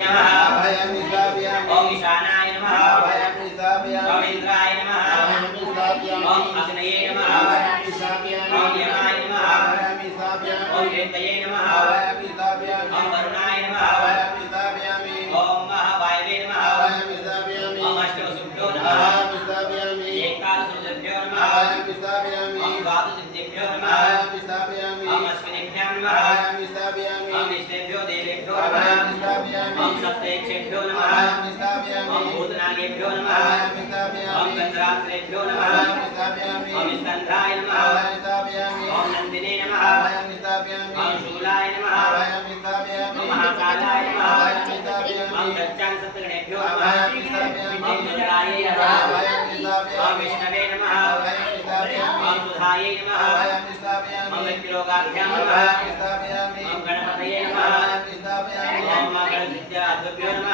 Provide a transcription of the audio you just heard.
ओम ईशानाय नमः ओम इंद्राय नमः ओम अग्नये नमः ओम यमाय नमः ओम वेदये नमः ओम वरुणाय नमः ओम महावायवे नमः ओम अष्टवसुभ्यो नमः एकादशभ्यो नमः ओम द्वादशभ्यो नमः ओम अश्विनेभ्यो नमः ओम विष्णुभ्यो देवेभ्यो नमः ओम सप्तेभ्यो नमः ओम भूतनागेभ्यो नमः ओम गंधरात्रेभ्यो नमः ओम स्कंधाय नमः ओम नंदिने नमः ओम शूलाय नमः ओम महाकालाय नमः ओम गच्छान सप्तगणेभ्यो नमः ओम रुद्राय नमः ओम विष्णवे नमः ओम सुधायै नमः ओम वित्तिलोकाभ्यां नमः ओम गणपतये नमः ओम मंगलविद्याभ्यो नमः